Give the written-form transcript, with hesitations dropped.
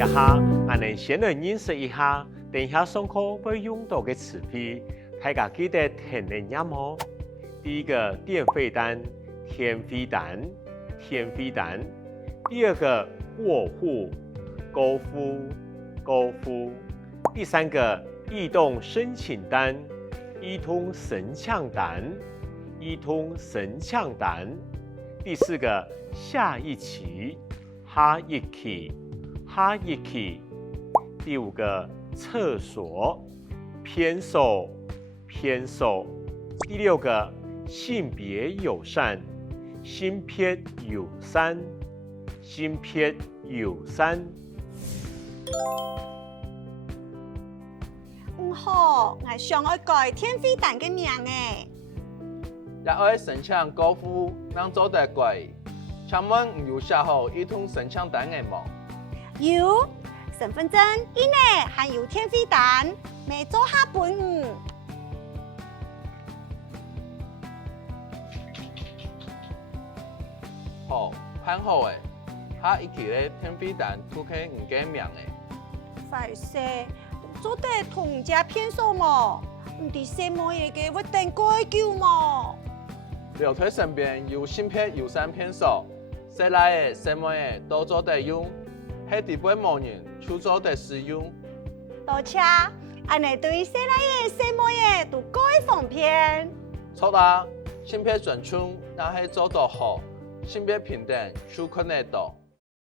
下，我哋先来认识一下，等下上课会用到嘅词汇，大家记得听嚟念哦。第一个电费单，天飞单，天飞单。第二个过户，购付，购付。第三个移动申请单，移通申请单，移通申请单。第四个下一期，下一期，下一期。第五个厕所，偏手，偏手。第六个性别友善，性别友善，性别友善。好，我想要改天飞蛋嘅名诶。也爱申请高富，能做得贵。请问有写好一通申请单嘅冇？有，身份证以内含有天飞蛋，未做下本。好，很好诶。下一期咧天飞蛋涂起唔嘅名诶。快些，做得同家偏数么？唔啲什么嘢嘅一定改叫么？刘腿身边有芯片有三片手，谁来诶什么嘢都做得用，喺地杯无人就做得使用。多谢，安尼对谁来嘅什么嘢都改方便。错啦，芯片准确，那係做得好，性别平等就可能到。